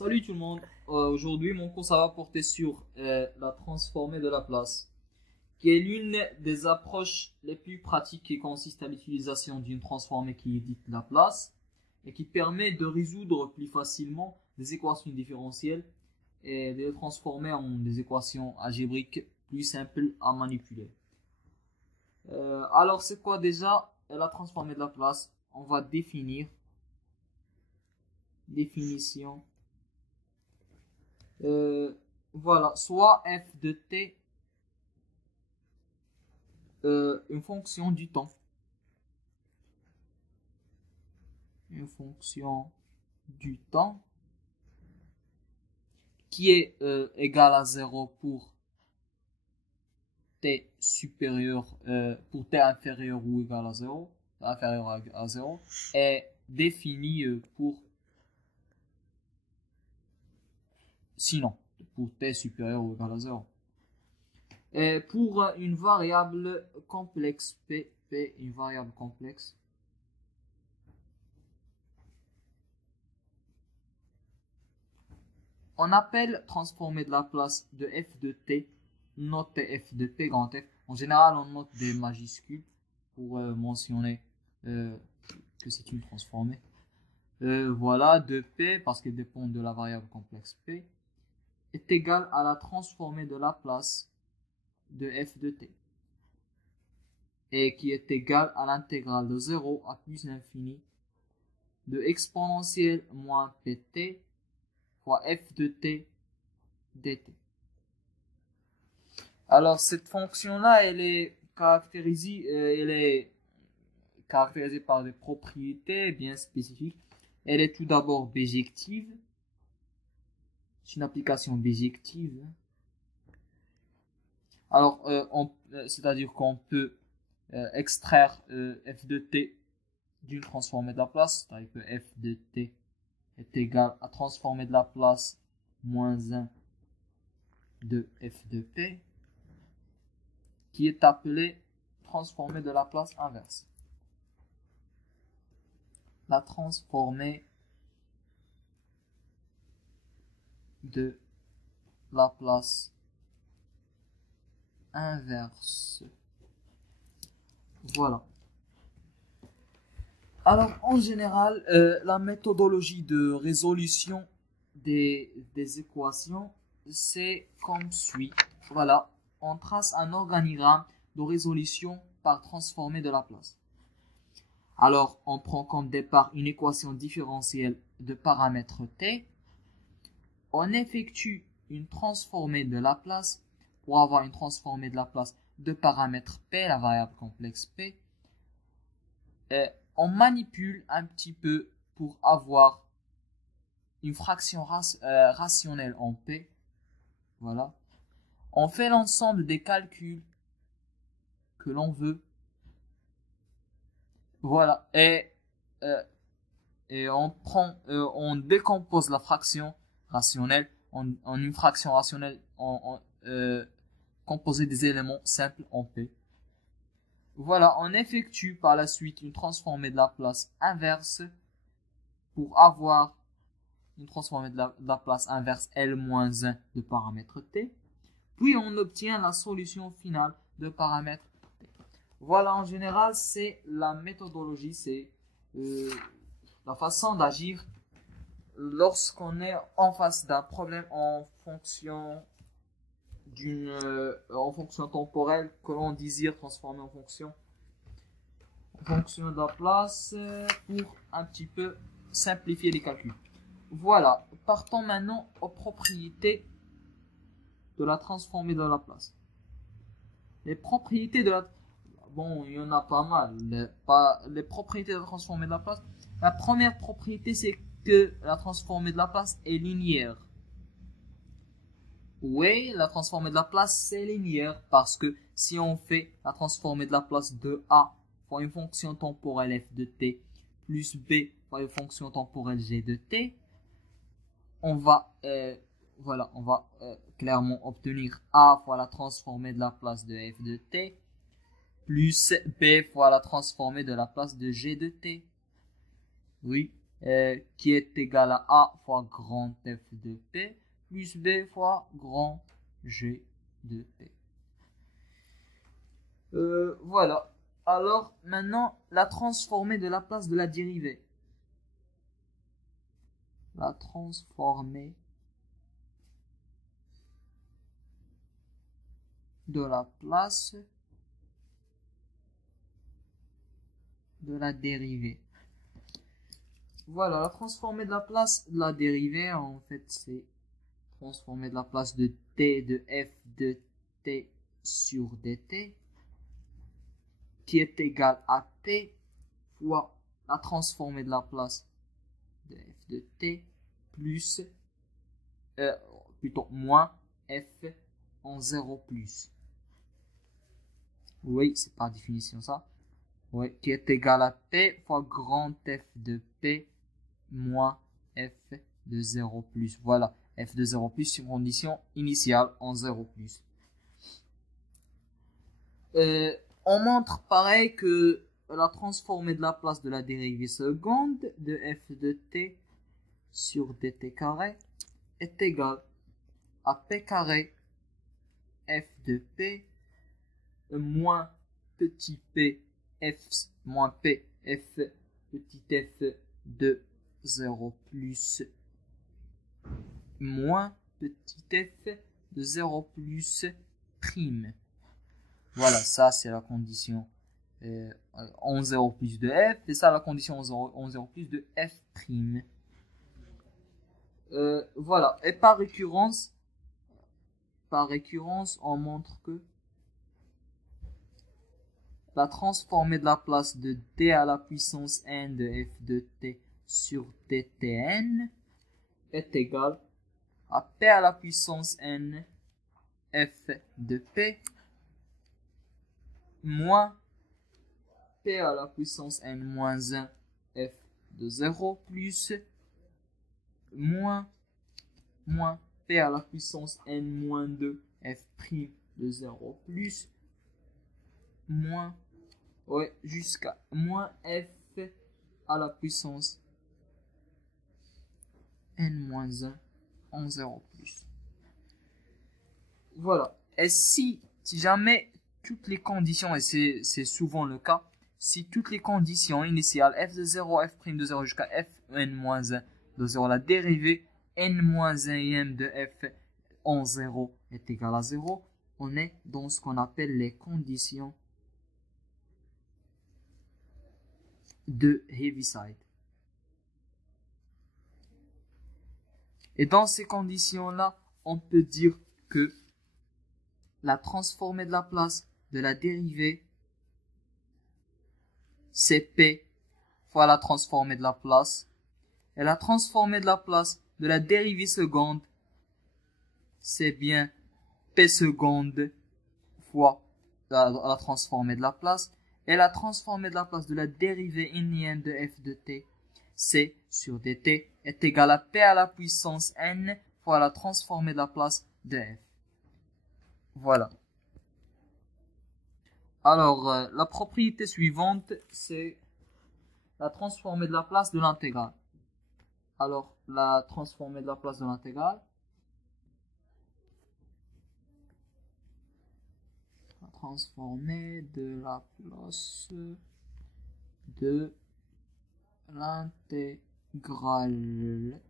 Salut tout le monde. Aujourd'hui, mon cours ça va porter sur la transformée de Laplace, qui est l'une des approches les plus pratiques qui consiste à l'utilisation d'une transformée qui est dite Laplace et qui permet de résoudre plus facilement des équations différentielles et de les transformer en des équations algébriques plus simples à manipuler. Alors, c'est quoi déjà la transformée de Laplace? On va définir. Définition. Voilà, soit f de t, une fonction du temps. Une fonction du temps qui est égale à 0 pour t supérieur, pour t inférieur ou égal à 0, inférieur à 0, est définie pour sinon, pour t supérieur ou égal à 0. Et pour une variable complexe p, une variable complexe, on appelle transformée de Laplace de f de t, noter f de t grand F. En général, on note des majuscules pour mentionner que c'est une transformée. Voilà, de p, parce qu'elle dépend de la variable complexe p, est égale à la transformée de Laplace de f de t, et qui est égale à l'intégrale de 0 à plus l'infini de exponentielle moins pt fois f de t dt. Alors cette fonction-là, elle est caractérisée par des propriétés bien spécifiques. Elle est tout d'abord bijective. C'est une application bijective. Alors, c'est-à-dire qu'on peut extraire f de t d'une transformée de Laplace, c'est-à-dire que f de t est égal à transformée de Laplace moins 1 de f de t, qui est appelée transformée de Laplace inverse. La transformée de Laplace inverse. Voilà. Alors, en général, la méthodologie de résolution des équations, c'est comme suit. Voilà, on trace un organigramme de résolution par transformée de Laplace. Alors, on prend comme départ une équation différentielle de paramètre t. On effectue une transformée de Laplace pour avoir une transformée de Laplace de paramètre p, la variable complexe p. Et on manipule un petit peu pour avoir une fraction rationnelle en p. Voilà. On fait l'ensemble des calculs que l'on veut. Voilà. Et on décompose la fraction rationnelle en une fraction rationnelle composée des éléments simples en p. Voilà, on effectue par la suite une transformée de Laplace inverse pour avoir une transformée de Laplace inverse L-1 de paramètre t. Puis on obtient la solution finale de paramètre t. Voilà, en général, c'est la méthodologie, c'est la façon d'agir lorsqu'on est en face d'un problème en fonction temporelle que l'on désire transformer en fonction de Laplace pour un petit peu simplifier les calculs. Voilà, partons maintenant aux propriétés de la transformée de Laplace. Les propriétés de la... Bon, il y en a pas mal. Les propriétés de la transformée de Laplace. La première propriété, c'est que la transformée de Laplace est linéaire. Oui, la transformée de Laplace, c'est linéaire parce que si on fait la transformée de Laplace de A fois une fonction temporelle f de t plus b fois une fonction temporelle g de t, on va clairement obtenir A fois la transformée de Laplace de f de t plus b fois la transformée de Laplace de g de t. Oui, qui est égal à A fois grand F de P plus B fois grand G de P. Voilà. Alors, maintenant, la transformée de la place de la dérivée. La transformée de la place de la dérivée. Voilà, la transformée de la place de la dérivée, en fait, c'est transformée de la place de t de f de t sur dt, qui est égal à t fois la transformée de la place de f de t plus, plutôt moins f en 0 plus. Oui, c'est par définition ça. Oui, qui est égal à t fois grand f de p moins f de 0 plus. Voilà, f de 0 plus sur condition initiale en 0 plus. On montre pareil que la transformée de la place de la dérivée seconde de f de t sur dt carré est égale à p carré f de p moins petit p f moins p f petit f de 0 plus moins petit f de 0 plus prime. Voilà, ça c'est la condition en 0 plus de f, et ça la condition en 0 plus de f prime. Voilà, et par récurrence, on montre que la transformée de la place de t à la puissance n de f de t sur dtn est égale à p à la puissance n f de p moins p à la puissance n moins 1 f de 0 plus moins p à la puissance n moins 2 f prime de 0 plus moins jusqu'à moins f à la puissance n moins 1 en 0 plus. Voilà. Et si jamais toutes les conditions, et c'est souvent le cas, si toutes les conditions initiales f de 0, f' de 0 jusqu'à f n moins 1 de 0, la dérivée n moins 1 de f en 0 est égale à 0, on est dans ce qu'on appelle les conditions de Heaviside. Et dans ces conditions-là, on peut dire que la transformée de la place de la dérivée, c'est P fois la transformée de la place. Et la transformée de la place de la dérivée seconde, c'est bien P seconde fois la transformée de la place. Et la transformée de la place de la dérivée inienne de f de t, c sur dt, est égale à p à la puissance n fois la transformée de la place de f. Voilà. Alors, la propriété suivante, c'est la transformée de la place de l'intégrale. Alors, la transformée de la place de l'intégrale. La transformée de la place de l'intégrale